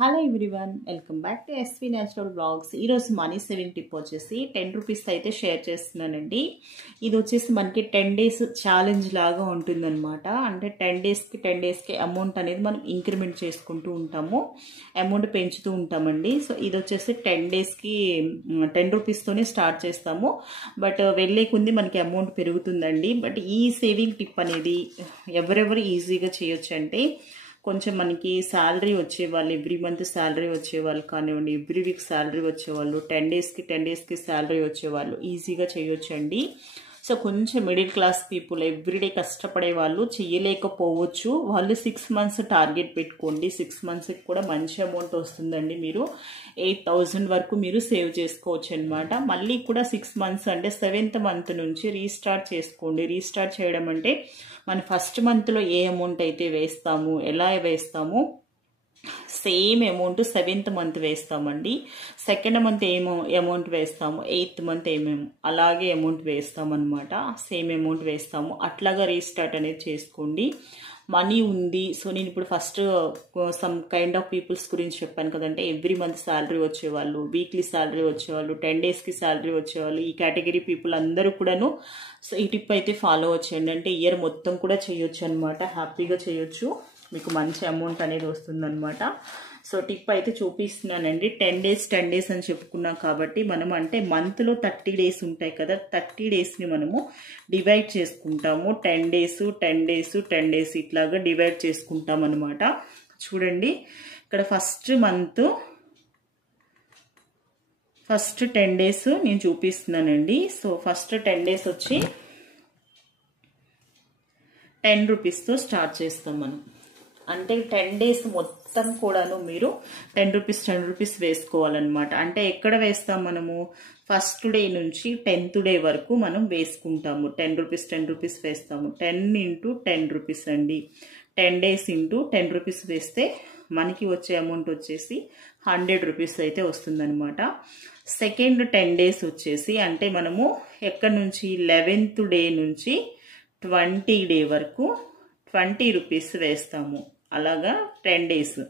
Hello everyone, welcome back to SV natural blogs. ఈరోజు money saving tip వచ్చేసి 10 rupees అయితే share చేస్తున్నానండి. ఇది వచ్చేసి మనకి 10 డేస్ ఛాలెంజ్ లాగా ఉంటుందన్నమాట. అంటే 10 డేస్కి అమౌంట్ అనేది మనం ఇంక్రిమెంట్ చేసుకుంటూ ఉంటాము, అమౌంట్ పెంచుతూ ఉంటామండి. సో ఇది వచ్చేసి 10 డేస్కి 10 రూపీస్తోనే స్టార్ట్ చేస్తాము. బట్ వెళ్ళే కొద్ది మనకి అమౌంట్ పెరుగుతుందండి. బట్ ఈ సేవింగ్ టిప్ అనేది ఎవరెవరు ఈజీగా చేయొచ్చు అంటే, కొంచెం మనకి శాలరీ వచ్చేవాళ్ళు, ఎవ్రీ మంత్ శాలరీ వచ్చేవాళ్ళు కానివ్వండి, ఎవ్రీ వీక్ శాలరీ వచ్చేవాళ్ళు, 10 డేస్కి శాలరీ వచ్చేవాళ్ళు ఈజీగా చేయొచ్చండి. సో కొంచెం మిడిల్ క్లాస్ పీపుల్, ఎవ్రీడే కష్టపడే వాళ్ళు చేయలేకపోవచ్చు. వాళ్ళు 6 మంత్స్ టార్గెట్ పెట్టుకోండి. 6 మంత్స్కి కూడా మంచి అమౌంట్ వస్తుందండి. మీరు 8,000 వరకు మీరు సేవ్ చేసుకోవచ్చు అనమాట. మళ్ళీ కూడా 6 మంత్స్ అంటే 7th మంత్ నుంచి రీస్టార్ట్ చేసుకోండి. రీస్టార్ట్ చేయడం అంటే మన ఫస్ట్ మంత్లో ఏ అమౌంట్ అయితే వేస్తాము, ఎలా వేస్తాము, సేమ్ అమౌంట్ 7th మంత్ వేస్తామండి. సెకండ్ మంత్ ఏమో అమౌంట్ వేస్తాము, 8th మంత్ ఏమేమో అలాగే అమౌంట్ వేస్తామన్నమాట. సేమ్ అమౌంట్ వేస్తాము. అట్లాగా రీస్టార్ట్ అనేది చేసుకోండి. మనీ ఉంది. సో నేను ఇప్పుడు first some kind of peoples గురించి చెప్పాను కదంటే, ఎవ్రీ మంత్ శాలరీ వచ్చేవాళ్ళు, వీక్లీ శాలరీ వచ్చేవాళ్ళు, 10 డేస్కి శాలరీ వచ్చేవాళ్ళు, ఈ కేటగిరీ పీపుల్ అందరూ కూడాను సో ఈ టిప్ అయితే ఫాలో వచ్చేయండి. అంటే ఇయర్ మొత్తం కూడా చేయొచ్చు అనమాట, హ్యాపీగా చేయొచ్చు. మీకు మంచి అమౌంట్ అనేది వస్తుందన్నమాట. సో టిప్ అయితే చూపిస్తున్నానండి. 10 డేస్ అని చెప్పుకున్నాం కాబట్టి మనం అంటే మంత్లో 30 డేస్ ఉంటాయి కదా, 30 డేస్ని మనము డివైడ్ చేసుకుంటాము. 10 డేస్ ఇట్లాగా డివైడ్ చేసుకుంటాం అనమాట. చూడండి ఇక్కడ ఫస్ట్ 10 డేస్ నేను చూపిస్తున్నానండి. సో ఫస్ట్ 10 డేస్ వచ్చి 10 రూపీస్తో స్టార్ట్ చేస్తాం మనం. అంటే 10 డేస్ మొత్తం కూడాను మీరు 10 రూపీస్ వేసుకోవాలన్నమాట. అంటే ఎక్కడ వేస్తాం మనము, ఫస్ట్ డే నుంచి 10th డే వరకు మనం వేసుకుంటాము. 10 రూపీస్ వేస్తాము. 10 × 10 రూపీస్ అండి. 10 డేస్ × 10 రూపీస్ వేస్తే మనకి వచ్చే అమౌంట్ వచ్చేసి 100 రూపీస్ అయితే వస్తుందన్నమాట. సెకండ్ 10 డేస్ వచ్చేసి అంటే మనము ఎక్కడి నుంచి 11th డే నుంచి 20 డే వరకు 20 రూపీస్ వేస్తాము. అలాగా 10 డేస్.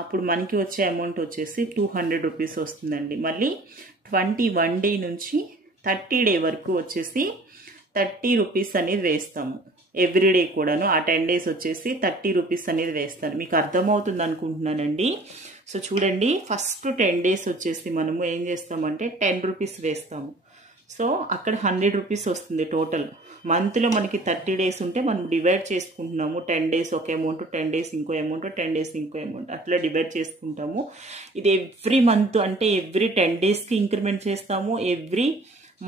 అప్పుడు మనకి వచ్చే అమౌంట్ వచ్చేసి 200 రూపీస్ వస్తుందండి. మళ్ళీ 21 డే నుంచి 30 డే వరకు వచ్చేసి 30 రూపీస్ అనేది వేస్తాము. ఎవ్రీడే కూడాను ఆ 10 డేస్ వచ్చేసి 30 రూపీస్ అనేది వేస్తాను. మీకు అర్థమవుతుంది అనుకుంటున్నానండి. సో చూడండి, ఫస్ట్ 10 డేస్ వచ్చేసి మనము ఏం చేస్తామంటే 10 రూపీస్ వేస్తాము. సో అక్కడ 100 రూపీస్ వస్తుంది టోటల్. మంత్లో మనకి 30 డేస్ ఉంటే మనం డివైడ్ చేసుకుంటున్నాము. 10 డేస్ ఒక అమౌంట్, 10 డేస్ ఇంకో అమౌంట్, 10 డేస్ ఇంకో అమౌంట్, అట్లా డివైడ్ చేసుకుంటాము. ఇది ఎవ్రీ మంత్ అంటే ఎవ్రీ 10 డేస్కి ఇంక్రిమెంట్ చేస్తాము, ఎవ్రీ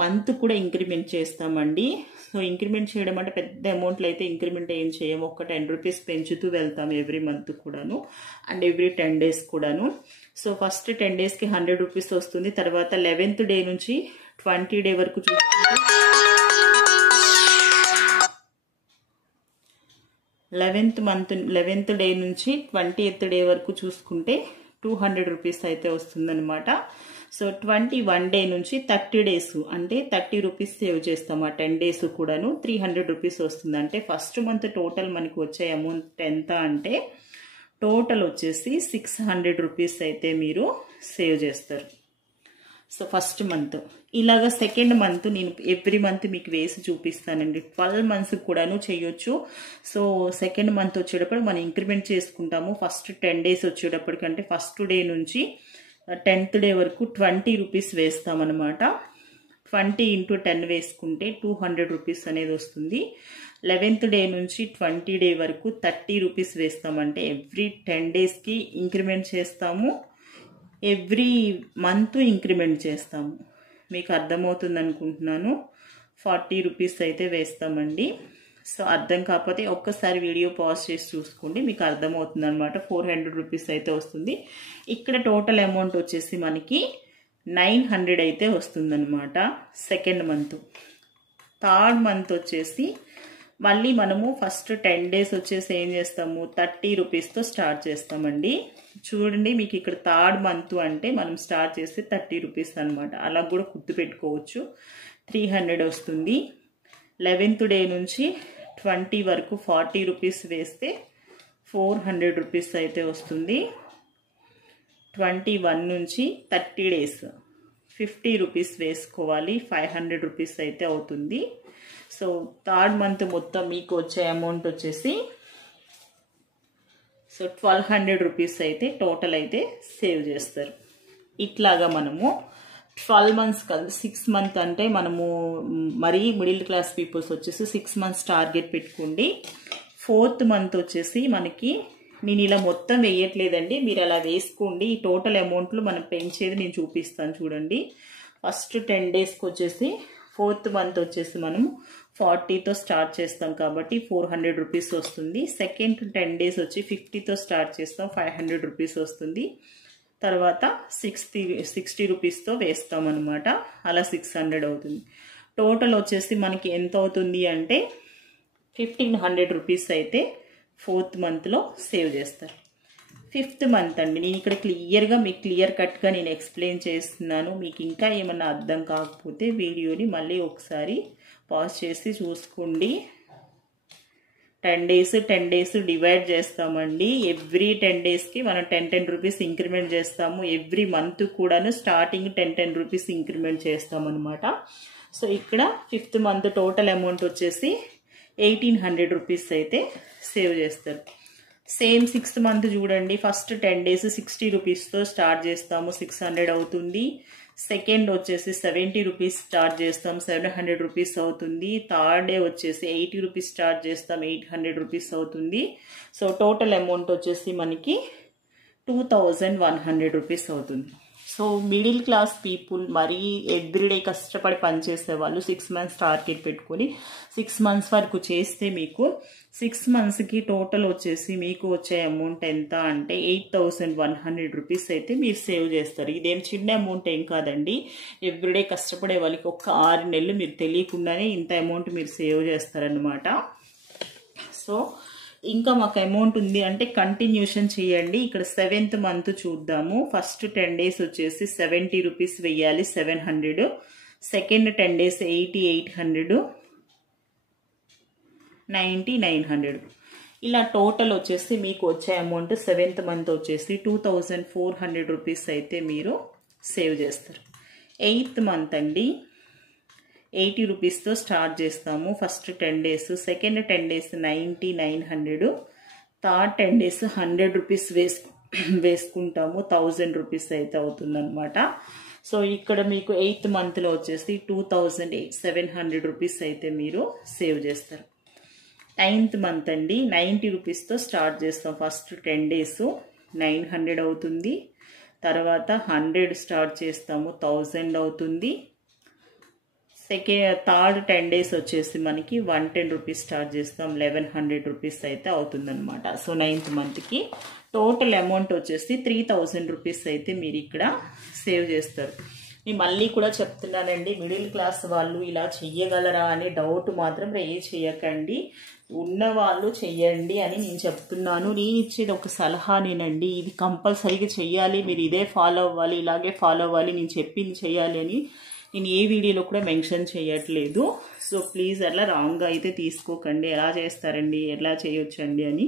మంత్ కూడా ఇంక్రిమెంట్ చేస్తామండి. సో ఇంక్రిమెంట్ చేయడం అంటే పెద్ద అమౌంట్లు అయితే ఇంక్రిమెంట్ ఏం చేయము. ఒక 10 రూపీస్ పెంచుతూ వెళ్తాము ఎవ్రీ మంత్ కూడాను అండ్ ఎవ్రీ 10 డేస్ కూడాను. సో ఫస్ట్ 10 డేస్కి 100 రూపీస్ వస్తుంది. తర్వాత 11th డే నుంచి 20 డే వరకు చూసుకుంటే 11th డే నుంచి 20th డే వరకు చూసుకుంటే 200 రూపీస్ అయితే వస్తుందన్నమాట. సో 21 డే నుంచి 30 డేస్ అంటే 30 రూపీస్ సేవ్ చేస్తాం. ఆ 10 డేస్ కూడాను 300 రూపీస్ వస్తుంది. అంటే ఫస్ట్ మంత్ టోటల్ మనకి వచ్చే అమౌంట్ ఎంత అంటే టోటల్ వచ్చేసి 600 రూపీస్ అయితే మీరు సేవ్ చేస్తారు. సో ఫస్ట్ మంత్ ఇలాగా. సెకండ్ మంత్ నేను ఎవ్రీ మంత్ మీకు వేసి చూపిస్తానండి. 12 మంత్స్ కూడాను చేయొచ్చు. సో సెకండ్ మంత్ వచ్చేటప్పుడు మనం ఇంక్రిమెంట్ చేసుకుంటాము. ఫస్ట్ 10 డేస్ వచ్చేటప్పటికి అంటే ఫస్ట్ డే నుంచి 10th డే వరకు 20 రూపీస్ వేస్తామన్నమాట. 20 × 10 వేసుకుంటే 200 రూపీస్ అనేది వస్తుంది. 11th డే నుంచి 20 డే వరకు 30 రూపీస్ వేస్తామంటే ఎవ్రీ 10 డేస్కి ఇంక్రిమెంట్ చేస్తాము, ఎవ్రీ మంత్ ఇంక్రిమెంట్ చేస్తాము. మీకు అర్థమవుతుంది అనుకుంటున్నాను. 40 రూపీస్ అయితే వేస్తామండి. సో అర్థం కాకపోతే ఒక్కసారి వీడియో పాజ్ చేసి చూసుకోండి, మీకు అర్థమవుతుంది అనమాట. 400 రూపీస్ అయితే వస్తుంది. ఇక్కడ టోటల్ అమౌంట్ వచ్చేసి మనకి 900 అయితే వస్తుందన్నమాట సెకండ్ మంత్. థర్డ్ మంత్ వచ్చేసి మళ్ళీ మనము ఫస్ట్ 10 డేస్ వచ్చేసి ఏం చేస్తాము, 30 రూపీస్తో స్టార్ట్ చేస్తామండి. చూడండి, మీకు ఇక్కడ థర్డ్ మంత్ అంటే మనం స్టార్ట్ చేస్తే 30 రూపీస్ అనమాట. అలా కూడా గుర్తు పెట్టుకోవచ్చు. 300 వస్తుంది. 11th డే నుంచి 20 వరకు 40 రూపీస్ వేస్తే 400 రూపీస్ అయితే వస్తుంది. 21 నుంచి 30 డేస్ 50 రూపీస్ వేసుకోవాలి. 500 రూపీస్ అయితే అవుతుంది. సో థర్డ్ మంత్ మొత్తం మీకు వచ్చే అమౌంట్ వచ్చేసి సో 1200 రూపీస్ అయితే టోటల్ అయితే సేవ్ చేస్తారు. ఇట్లాగా మనము 12 మంత్స్ కాదు 6 మంత్ అంటే మనము మరీ మిడిల్ క్లాస్ పీపుల్స్ వచ్చేసి 6 మంత్స్ టార్గెట్ పెట్టుకోండి. 4th మంత్ వచ్చేసి మనకి నేను ఇలా మొత్తం వేయట్లేదండి, మీరు అలా వేసుకోండి. ఈ టోటల్ అమౌంట్లు మనం పెంచేది నేను చూపిస్తాను చూడండి. ఫస్ట్ 10 డేస్కి వచ్చేసి 4th మంత్ వచ్చేసి మనము 40తో స్టార్ట్ చేస్తాం కాబట్టి 400 రూపీస్ వస్తుంది. సెకండ్ 10 డేస్ వచ్చి 50తో స్టార్ట్ చేస్తాం, 500 రూపీస్ వస్తుంది. తర్వాత 60 రూపీస్తో వేస్తాం అనమాట, అలా 600 అవుతుంది. టోటల్ వచ్చేసి మనకి ఎంత అవుతుంది అంటే 1500 రూపీస్ అయితే 4th మంత్లో సేవ్ చేస్తారు. 5th మంత్ అండి, నేను ఇక్కడ క్లియర్గా మీకు క్లియర్ కట్గా నేను ఎక్స్ప్లెయిన్ చేస్తున్నాను. మీకు ఇంకా ఏమన్నా అర్థం కాకపోతే వీడియోని మళ్ళీ ఒకసారి పాజ్ చేసి చూసుకోండి. 10 డేస్ డివైడ్ చేస్తామండి. ఎవ్రీ 10 డేస్కి మనం 10 రూపీస్ ఇంక్రిమెంట్ చేస్తాము. ఎవ్రీ మంత్ కూడాను స్టార్టింగ్ 10 రూపీస్ ఇంక్రిమెంట్ చేస్తామన్నమాట. సో ఇక్కడ 5th మంత్ టోటల్ అమౌంట్ వచ్చేసి 1800 రూపీస్ అయితే సేవ్ చేస్తారు. సేమ్ 6th మంత్ చూడండి. ఫస్ట్ 10 డేస్ 60 రూపీస్తో స్టార్ట్ చేస్తాము, 600 అవుతుంది. సెకండ్ వచ్చేసి 70 రూపీస్ స్టార్ట్ చేస్తాం, 700 రూపీస్ అవుతుంది. థర్డ్ డే వచ్చేసి 80 రూపీస్ స్టార్ట్ చేస్తాం, 800 రూపీస్ అవుతుంది. సో టోటల్ అమౌంట్ వచ్చేసి మనకి 2100 రూపీస్ అవుతుంది. సో మిడిల్ క్లాస్ పీపుల్ మరీ ఎవ్రీడే కష్టపడి పనిచేసే వాళ్ళు 6 మంత్స్ టార్గెట్ పెట్టుకొని 6 మంత్స్ వరకు చేస్తే మీకు 6 మంత్స్కి టోటల్ వచ్చేసి మీకు వచ్చే అమౌంట్ ఎంత అంటే 8100 రూపీస్ అయితే మీరు సేవ్ చేస్తారు. ఇదేం చిన్న అమౌంట్ ఏం కాదండి. ఎవ్రీడే కష్టపడే వాళ్ళకి ఒక 6 నెలలు మీరు తెలియకుండానే ఇంత అమౌంట్ మీరు సేవ్ చేస్తారనమాట. సో ఇంకా మాకు అమౌంట్ ఉంది అంటే కంటిన్యూషన్ చేయండి. ఇక్కడ 7th మంత్ చూద్దాము. ఫస్ట్ 10 డేస్ వచ్చేసి 70 రూపీస్ వెయ్యాలి, 700. Second 10 days 80, 800, 90, 900. ఇలా టోటల్ వచ్చేసి మీకు వచ్చే అమౌంట్ 7th మంత్ వచ్చేసి 2400 రూపీస్ అయితే మీరు సేవ్ చేస్తారు. 8th మంత్ అండి 80 రూపీస్తో స్టార్ట్ చేస్తాము. First 10 days, second 10 days 90, 900, third 10 days 100 rupees వేసుకుంటాము, 1000 రూపీస్ అయితే అవుతుందన్నమాట. సో ఇక్కడ మీకు 8th మంత్లో వచ్చేసి 2700 రూపీస్ అయితే మీరు సేవ్ చేస్తారు. 9th మంత్ అండి 90 రూపీస్తో స్టార్ట్ చేస్తాం. ఫస్ట్ 10 డేస్ 900 అవుతుంది. తర్వాత 100 స్టార్ట్ చేస్తాము, 1000 అవుతుంది. థర్డ్ 10 డేస్ వచ్చేసి మనకి 110 రూపీస్ స్టార్ట్ చేస్తాం, 1100 రూపీస్ అయితే అవుతుందన్నమాట. సో 9th మంత్కి టోటల్ అమౌంట్ వచ్చేసి 3000 రూపీస్ అయితే మీరు ఇక్కడ సేవ్ చేస్తారు. నేను మళ్ళీ కూడా చెప్తున్నానండి, మిడిల్ క్లాస్ వాళ్ళు ఇలా చెయ్యగలరా అనే డౌట్ మాత్రం రేజ్ చేయకండి. ఉన్న వాళ్ళు చెయ్యండి అని నేను చెప్తున్నాను. నేను ఇచ్చేది ఒక సలహానేనండి. ఇది కంపల్సరీగా చెయ్యాలి, మీరు ఇదే ఫాలో అవ్వాలి, ఇలాగే ఫాలో అవ్వాలి, నేను చెప్పింది చెయ్యాలి అని నేను ఏ వీడియోలో కూడా మెన్షన్ చేయట్లేదు. సో ప్లీజ్ అలా రాంగ్గా అయితే తీసుకోకండి. ఎలా చేస్తారండి, ఎలా చేయొచ్చండి అని.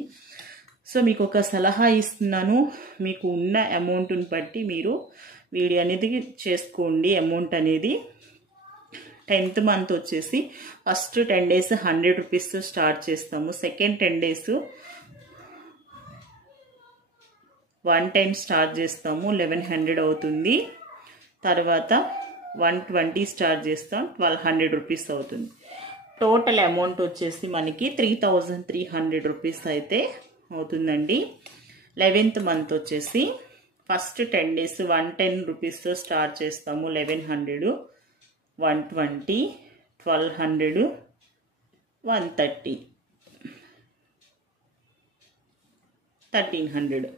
సో మీకు ఒక సలహా ఇస్తున్నాను. మీకు ఉన్న అమౌంట్ని బట్టి మీరు వీడియో అనేది చేసుకోండి. అమౌంట్ అనేది 10th మంత్ వచ్చేసి ఫస్ట్ 10 డేస్ 100 రూపీస్తో స్టార్ట్ చేస్తాము. సెకండ్ 10 డేస్ 110 స్టార్ట్ చేస్తాము, 1100 అవుతుంది. తర్వాత 120 స్టార్ట్ చేస్తాం, 1200 రూపీస్ అవుతుంది. టోటల్ అమౌంట్ వచ్చేసి మనకి 3300 రూపీస్ అయితే అవుతుందండి. 11th మంత్ వచ్చేసి ఫస్ట్ 10 డేస్ 110 రూపీస్తో స్టార్ట్ చేస్తాము, 1100, 120, 1200, 130, 1300.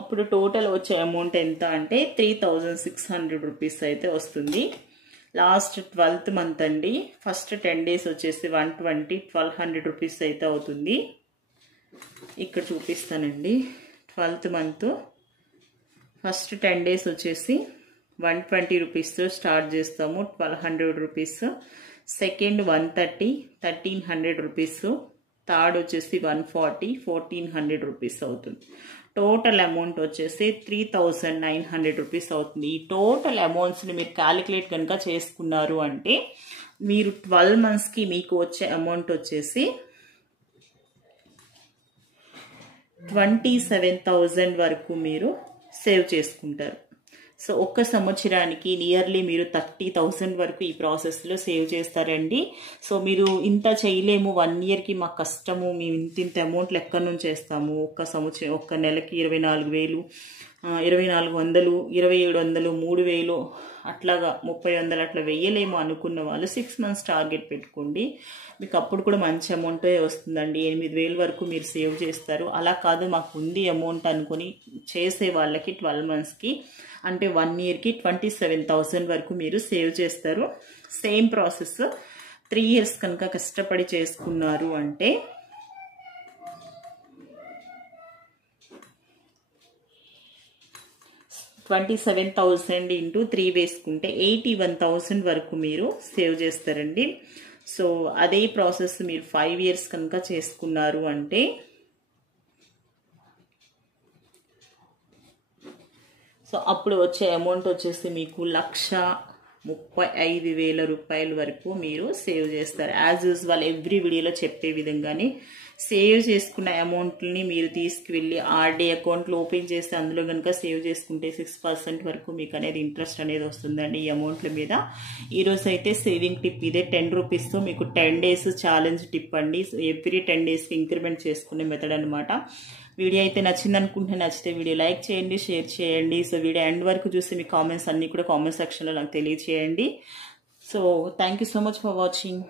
అప్పుడు టోటల్ వచ్చే అమౌంట్ ఎంత అంటే 3600 రూపీస్ అయితే వస్తుంది. లాస్ట్ 12th మంత్ అండి. ఫస్ట్ 10 డేస్ వచ్చేసి 120, 1200 రూపీస్ అయితే అవుతుంది. ఇక్కడ చూపిస్తానండి. 12th మంత్ ఫస్ట్ 10 డేస్ వచ్చేసి 120 రూపీస్తో స్టార్ట్ చేస్తాము, 1200 రూపీస్. Second 130, 1300 rupees. థర్డ్ వచ్చేసి 140, 1400 రూపీస్ అవుతుంది. టోటల్ అమౌంట్ వచ్చేసి 3900 రూపీస్ అవుతుంది. ఈ టోటల్ అమౌంట్స్ని మీరు క్యాలిక్యులేట్ కనుక చేసుకున్నారు అంటే మీరు 12 మంత్స్కి మీకు వచ్చే అమౌంట్ వచ్చేసి 27,000 వరకు మీరు సేవ్ చేసుకుంటారు. సో ఒక్క సంవత్సరానికి నియర్లీ మీరు 30,000 వరకు ఈ ప్రాసెస్లో సేవ్ చేస్తారండి. సో మీరు ఇంత చేయలేము, 1 ఇయర్కి మాకు కష్టము, మేము ఇంత అమౌంట్లు ఎక్కడి నుంచి చేస్తాము, ఒక్క సంవత్సరం ఒక్క నెలకి 24,000, 2,400, 2,700, 3,000 అట్లాగా 30,000 అట్లా వెయ్యలేము అనుకున్న వాళ్ళు 6 మంత్స్ టార్గెట్ పెట్టుకోండి. మీకు అప్పుడు కూడా మంచి అమౌంటే వస్తుందండి. 8,000 వరకు మీరు సేవ్ చేస్తారు. అలా కాదు మాకు ఉంది అమౌంట్ అనుకుని చేసే వాళ్ళకి 12 మంత్స్కి అంటే 1 ఇయర్కి 27,000 వరకు మీరు సేవ్ చేస్తారు. సేమ్ ప్రాసెస్ 3 ఇయర్స్ కనుక కష్టపడి చేసుకున్నారు అంటే 27,000 ఇంటూ 3 వేసుకుంటే 81,000 వరకు మీరు సేవ్ చేస్తారండి. సో అదే ప్రాసెస్ మీరు 5 ఇయర్స్ కనుక చేసుకున్నారు అంటే సో అప్పుడు వచ్చే అమౌంట్ వచ్చేసి మీకు 1,35,000 రూపాయల వరకు మీరు సేవ్ చేస్తారు. యాజ్ యూజువల్ ఎవ్రీ వీడియోలో చెప్పే విధంగానే సేవ్ చేసుకున్న అమౌంట్ని మీరు తీసుకువెళ్ళి ఆర్డీ అకౌంట్లో ఓపెన్ చేసి అందులో కనుక సేవ్ చేసుకుంటే 6% వరకు మీకు అనేది ఇంట్రెస్ట్ అనేది వస్తుందండి ఈ అమౌంట్ల మీద. ఈరోజు అయితే సేవింగ్ టిప్ ఇదే 10 రూపీస్తో మీకు 10 డేస్ ఛాలెంజ్ టిప్ అండి. సో ఎవ్రీ 10 డేస్కి ఇంక్రిమెంట్ చేసుకునే మెథడ్ అనమాట. వీడియో అయితే నచ్చింది అనుకుంటే నచ్చితే వీడియో లైక్ చేయండి, షేర్ చేయండి. సో వీడియో ఎండ్ వరకు చూసి మీ కామెంట్స్ అన్నీ కూడా కామెంట్ సెక్షన్లో నాకు తెలియజేయండి. So thank you so much for watching.